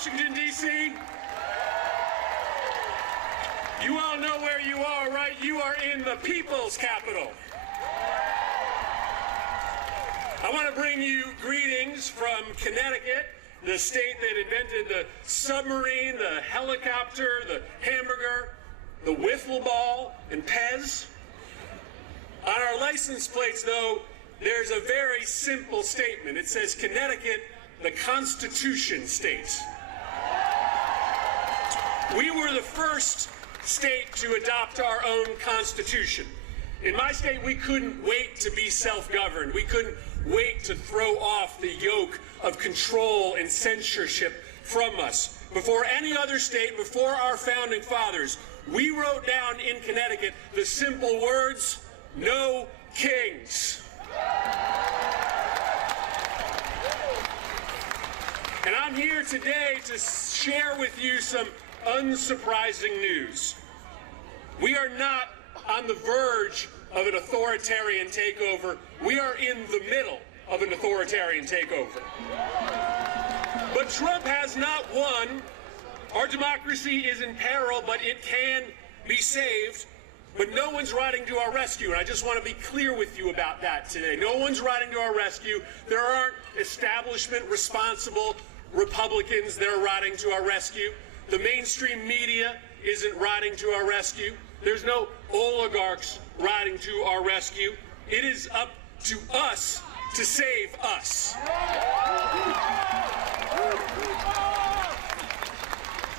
Washington, D.C.? You all know where you are, right? You are in the people's capital. I want to bring you greetings from Connecticut, the state that invented the submarine, the helicopter, the hamburger, the wiffle ball, and Pez. On our license plates, though, there's a very simple statement. It says, Connecticut, the Constitution state. We were the first state to adopt our own constitution. In my state, we couldn't wait to be self-governed. We couldn't wait to throw off the yoke of control and censorship from us. Before any other state, before our founding fathers, we wrote down in Connecticut the simple words, no kings. And I'm here today to share with you some unsurprising news. We are not on the verge of an authoritarian takeover. We are in the middle of an authoritarian takeover. But Trump has not won. Our democracy is in peril, but it can be saved. But no one's riding to our rescue, and I just want to be clear with you about that today. No one's riding to our rescue. There aren't establishment responsible Republicans that are riding to our rescue. The mainstream media isn't riding to our rescue. There's no oligarchs riding to our rescue. It is up to us to save us.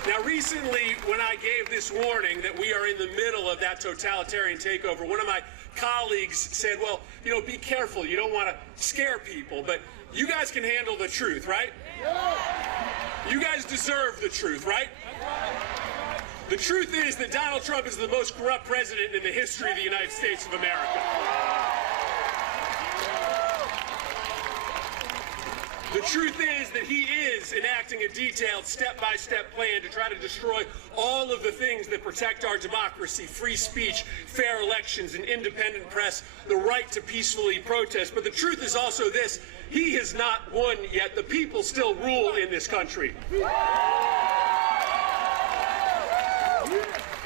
Now, recently, when I gave this warning that we are in the middle of that totalitarian takeover, one of my colleagues said, well, be careful. You don't want to scare people, but you guys can handle the truth, right? You guys deserve the truth, right? The truth is that Donald Trump is the most corrupt president in the history of the United States of America. The truth is that he is enacting a detailed step-by-step plan to try to destroy all of the things that protect our democracy, free speech, fair elections, an independent press, the right to peacefully protest. But the truth is also this: he has not won yet. The people still rule in this country.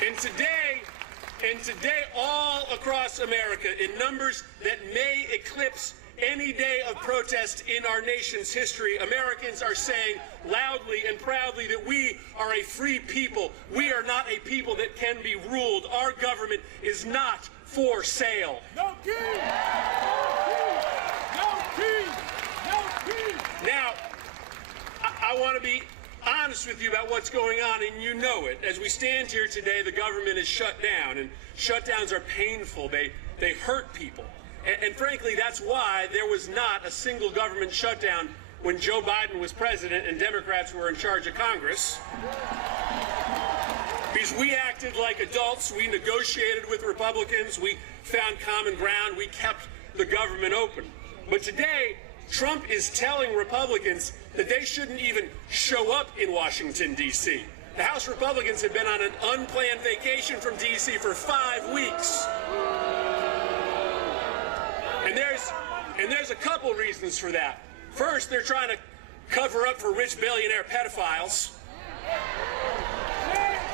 And today, all across America, in numbers that may eclipse any day of protest in our nation's history, Americans are saying loudly and proudly that we are a free people. We are not a people that can be ruled. Our government is not for sale. No king! No king! No king! Now, I want to be honest with you about what's going on, and you know it. As we stand here today, the government is shut down, and shutdowns are painful. They hurt people. And frankly, that's why there was not a single government shutdown when Joe Biden was president and Democrats were in charge of Congress. Because we acted like adults, we negotiated with Republicans, we found common ground, we kept the government open. But today, Trump is telling Republicans that they shouldn't even show up in Washington, D.C. The House Republicans have been on an unplanned vacation from D.C. for 5 weeks. And there's a couple reasons for that. First, they're trying to cover up for rich billionaire pedophiles.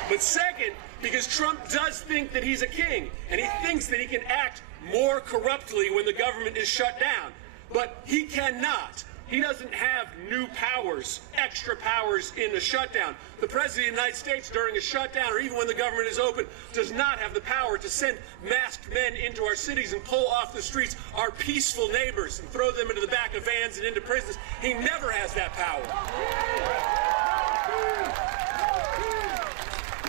But second, because Trump does think that he's a king, and he thinks that he can act more corruptly when the government is shut down. But he cannot. He doesn't have new powers, extra powers in a shutdown. The President of the United States during a shutdown, or even when the government is open, does not have the power to send masked men into our cities and pull off the streets our peaceful neighbors and throw them into the back of vans and into prisons. He never has that power.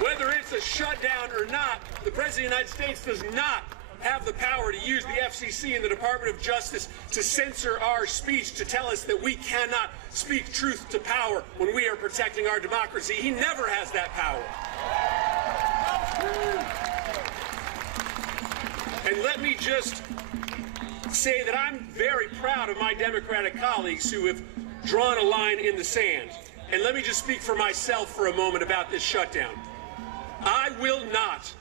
Whether it's a shutdown or not, the President of the United States does not have the power to use the FCC and the Department of Justice to censor our speech, to tell us that we cannot speak truth to power when we are protecting our democracy. He never has that power. And let me just say that I'm very proud of my Democratic colleagues who have drawn a line in the sand. And let me just speak for myself for a moment about this shutdown. I will not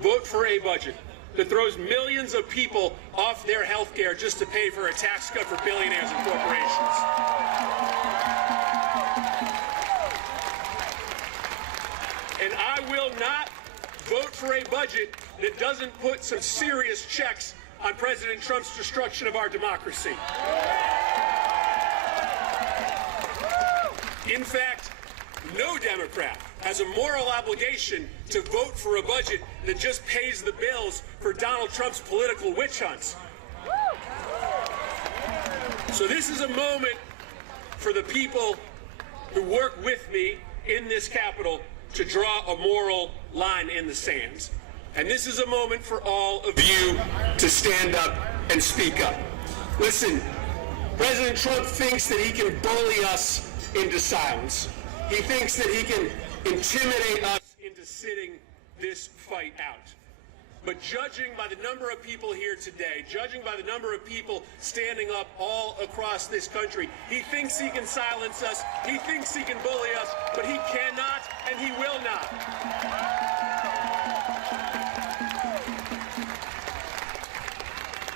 vote for a budget that throws millions of people off their health care just to pay for a tax cut for billionaires and corporations. for a budget that doesn't put some serious checks on President Trump's destruction of our democracy. In fact, no Democrat has a moral obligation to vote for a budget that just pays the bills for Donald Trump's political witch hunts. So this is a moment for the people who work with me in this Capitol to draw a moral line in the sand. And this is a moment for all of you to stand up and speak up. Listen, President Trump thinks that he can bully us into silence. He thinks that he can intimidate us into sitting this fight out. But judging by the number of people here today, judging by the number of people standing up all across this country, he thinks he can silence us, he thinks he can bully us, but he cannot and he will not.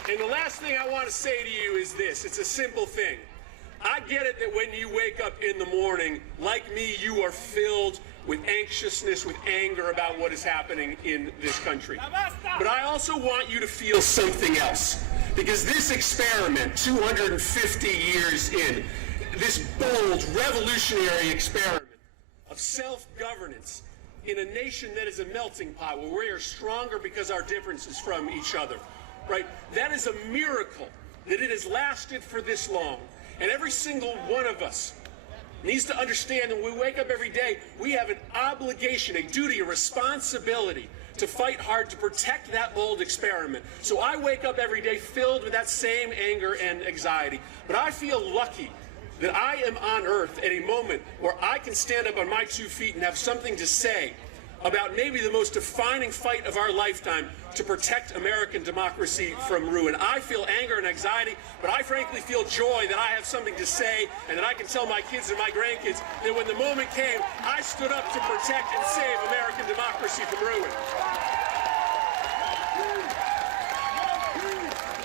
And the last thing I want to say to you is this. It's a simple thing. I get it that when you wake up in the morning, like me, you are filled with anxiousness, with anger about what is happening in this country. But I also want you to feel something else. Because this experiment, 250 years in, this bold, revolutionary experiment of self-governance in a nation that is a melting pot, where we are stronger because our differences from each other, right? That is a miracle that it has lasted for this long. And every single one of us needs to understand that when we wake up every day, we have an obligation, a duty, a responsibility to fight hard to protect that bold experiment. So I wake up every day filled with that same anger and anxiety. But I feel lucky that I am on earth at a moment where I can stand up on my 2 feet and have something to say about maybe the most defining fight of our lifetime to protect American democracy from ruin. I feel anger and anxiety, but I frankly feel joy that I have something to say and that I can tell my kids and my grandkids that when the moment came, I stood up to protect and save American democracy from ruin.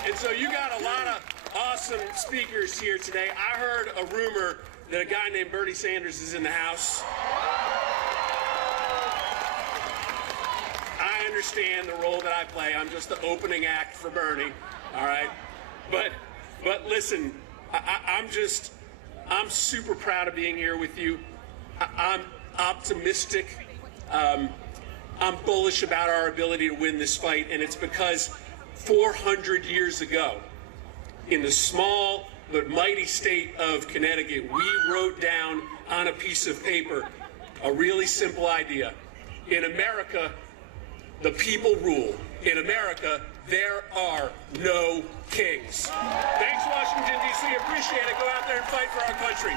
And so you got a lot of awesome speakers here today. I heard a rumor that a guy named Bernie Sanders is in the house. I understand the role that I play. I'm just the opening act for Bernie, all right? But listen, I'm super proud of being here with you. I'm optimistic. I'm bullish about our ability to win this fight, and it's because 400 years ago, in the small but mighty state of Connecticut, we wrote down on a piece of paper a really simple idea. In America, the people rule. In America, there are no kings. Thanks, Washington, D.C. Appreciate it. Go out there and fight for our country.